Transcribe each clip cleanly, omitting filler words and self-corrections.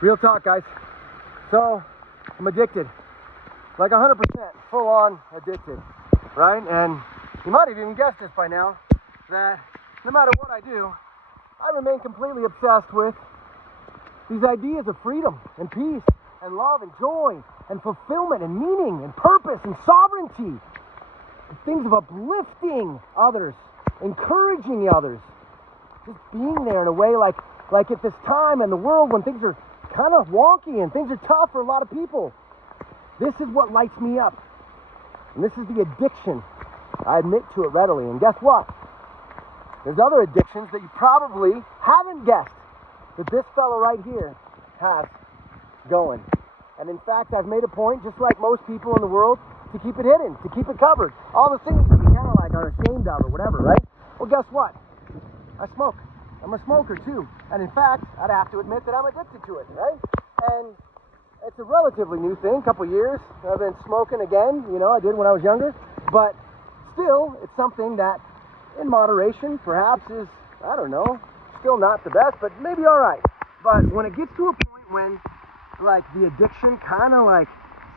Real talk, guys. So, I'm addicted. Like 100%, full on addicted, right? And you might have even guessed this by now, that no matter what I do, I remain completely obsessed with these ideas of freedom and peace and love and joy and fulfillment and meaning and purpose and sovereignty. And things of uplifting others, encouraging others, just being there in a way like at this time in the world when things are kind of wonky and things are tough for a lot of people. This is what lights me up. And this is the addiction. I admit to it readily. And guess what? There's other addictions that you probably haven't guessed that this fellow right here has going. And in fact, I've made a point, just like most people in the world, to keep it hidden, to keep it covered. All the things that we kind of like are ashamed of or whatever, right? Well, guess what? I smoke. I'm a smoker too. And in fact, I'd have to admit that I'm addicted to it, right? And it's a relatively new thing, couple years. I've been smoking again, I did when I was younger. But still, it's something that, in moderation, perhaps is, I don't know, still not the best, but maybe all right. But when it gets to a point when, like, the addiction kind of, like,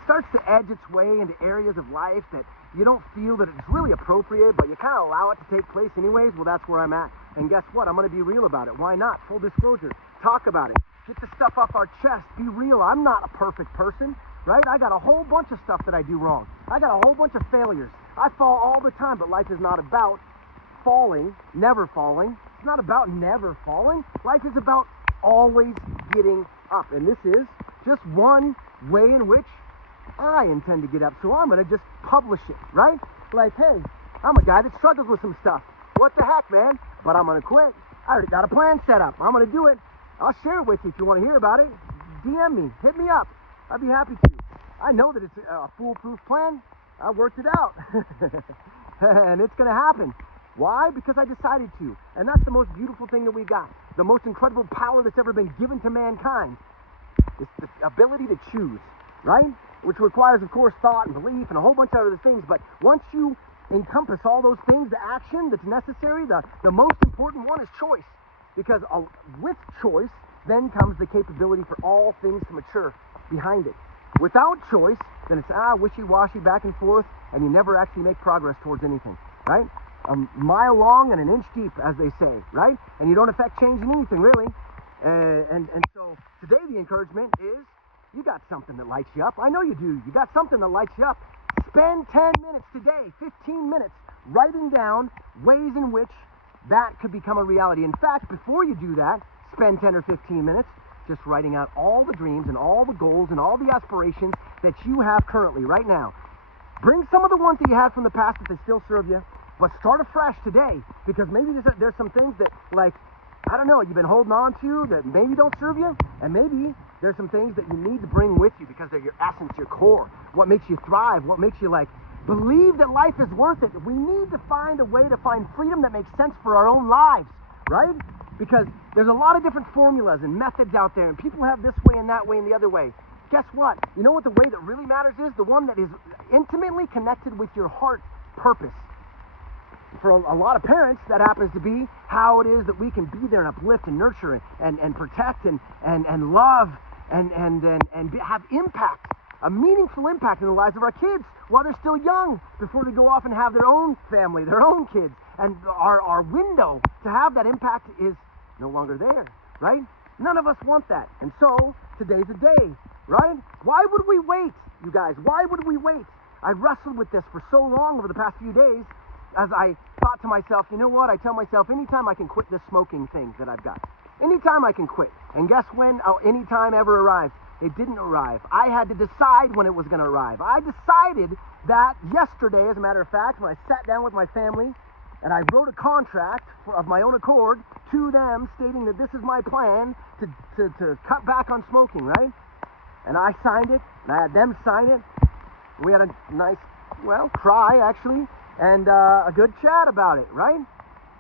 starts to edge its way into areas of life that you don't feel that it's really appropriate, but you kind of allow it to take place anyways, well, that's where I'm at. And guess what? I'm going to be real about it. Why not? Full disclosure. Talk about it. Get the stuff off our chest. Be real. I'm not a perfect person, right? I got a whole bunch of stuff that I do wrong. I got a whole bunch of failures. I fall all the time, but life is not about falling, never falling. It's not about never falling. Life is about always getting up. And this is just one way in which I intend to get up. So I'm going to just publish it, right? Like, hey, I'm a guy that struggles with some stuff. What the heck, man? But I'm going to quit. I already got a plan set up. I'm going to do it. I'll share it with you if you want to hear about it. DM me. Hit me up. I'd be happy to. I know that it's a foolproof plan. I worked it out. And it's going to happen. Why? Because I decided to. And that's the most beautiful thing that we got. The most incredible power that's ever been given to mankind is the ability to choose, right? Which requires, of course, thought and belief and a whole bunch of other things. But once you encompass all those things, the action that's necessary, the most important one is choice. Because with choice, then comes the capability for all things to mature behind it. Without choice, then it's wishy-washy, back and forth, and you never actually make progress towards anything, right? A mile long and an inch deep, as they say, right? And you don't affect change in anything, really. And so today the encouragement is, you got something that lights you up. I know you do. You got something that lights you up. Spend 10 minutes today, 15 minutes, writing down ways in which that could become a reality. In fact, before you do that, spend 10 or 15 minutes just writing out all the dreams and all the goals and all the aspirations that you have currently, right now. Bring some of the ones that you had from the past that they still serve you, but start afresh today, because maybe there's some things that, like, I don't know, you've been holding on to that maybe don't serve you, and maybe there's some things that you need to bring with you because they're your essence, your core, what makes you thrive, what makes you, like, believe that life is worth it. We need to find a way to find freedom that makes sense for our own lives, right? Because there's a lot of different formulas and methods out there, and people have this way and that way and the other way. Guess what? You know what the way that really matters is? The one that is intimately connected with your heart purpose. For a lot of parents, that happens to be how it is that we can be there and uplift and nurture and protect and love and have impact, a meaningful impact in the lives of our kids while they're still young, before they go off and have their own family, their own kids. And our window to have that impact is no longer there, right? None of us want that. And so today's a day, right? Why would we wait, you guys? Why would we wait? I wrestled with this for so long over the past few days, as I thought to myself, you know what? I tell myself, anytime I can quit this smoking thing that I've got. Anytime I can quit. And guess when? Any time ever arrived. It didn't arrive. I had to decide when it was going to arrive. I decided that yesterday, as a matter of fact, when I sat down with my family and I wrote a contract of my own accord to them stating that this is my plan to cut back on smoking, right? And I signed it, and I had them sign it. We had a nice, cry, actually, and a good chat about it, right?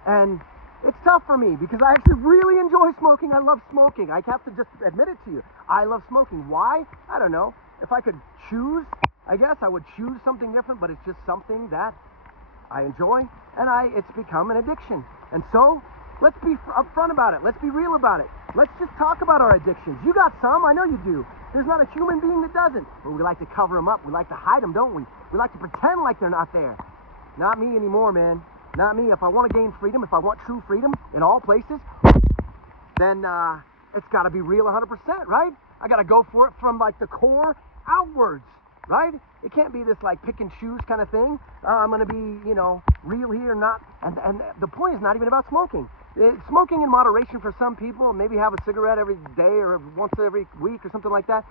And it's tough for me because I actually really enjoy smoking. I love smoking. I have to just admit it to you. I love smoking. Why? I don't know. If I could choose, I guess I would choose something different, but it's just something that I enjoy, and it's become an addiction. And so let's be upfront about it. Let's be real about it. Let's just talk about our addictions. You got some, I know you do. There's not a human being that doesn't. But we like to cover them up. We like to hide them, don't we? We like to pretend like they're not there. Not me anymore, man. Not me. If I want to gain freedom, if I want true freedom in all places, then it's got to be real 100%, right? I got to go for it from like the core outwards, right? It can't be this like pick and choose kind of thing. I'm going to be, you know, real here, not. And the point is not even about smoking. Smoking in moderation for some people, maybe have a cigarette every day or once every week or something like that.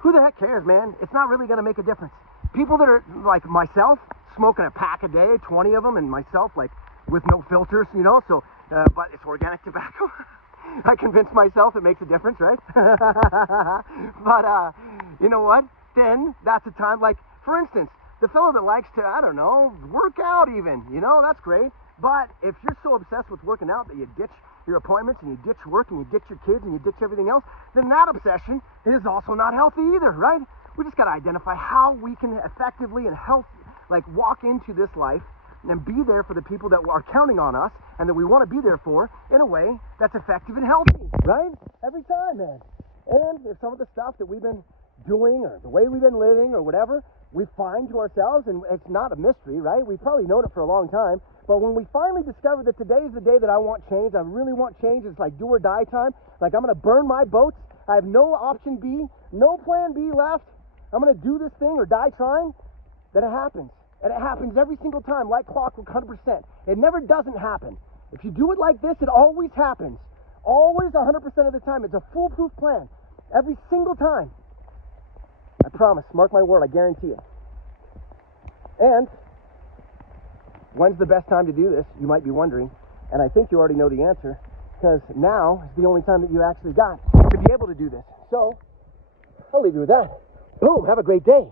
Who the heck cares, man? It's not really going to make a difference. People that are like myself, smoking a pack a day, 20 of them, and myself, like with no filters, you know, so, but it's organic tobacco. I convinced myself it makes a difference, right? But, you know what? Then that's a time, like, for instance, the fellow that likes to, I don't know, work out even, you know, that's great. But if you're so obsessed with working out that you ditch your appointments and you ditch work and you ditch your kids and you ditch everything else, then that obsession is also not healthy either, right? We just got to identify how we can effectively and walk into this life and be there for the people that are counting on us and that we want to be there for in a way that's effective and healthy, right? Every time, man. And if some of the stuff that we've been doing or the way we've been living or whatever, we find to ourselves, and it's not a mystery, right? We've probably known it for a long time, but when we finally discover that today is the day that I want change, I really want change, it's like do or die time, like I'm going to burn my boats, I have no option B, no plan B left, I'm going to do this thing or die trying, then it happens. And it happens every single time, like clockwork, 100%. It never doesn't happen. If you do it like this, it always happens. Always 100% of the time. It's a foolproof plan. Every single time. I promise. Mark my word. I guarantee it. And when's the best time to do this? You might be wondering. And I think you already know the answer. Because now is the only time that you actually got to be able to do this. So, I'll leave you with that. Boom. Have a great day.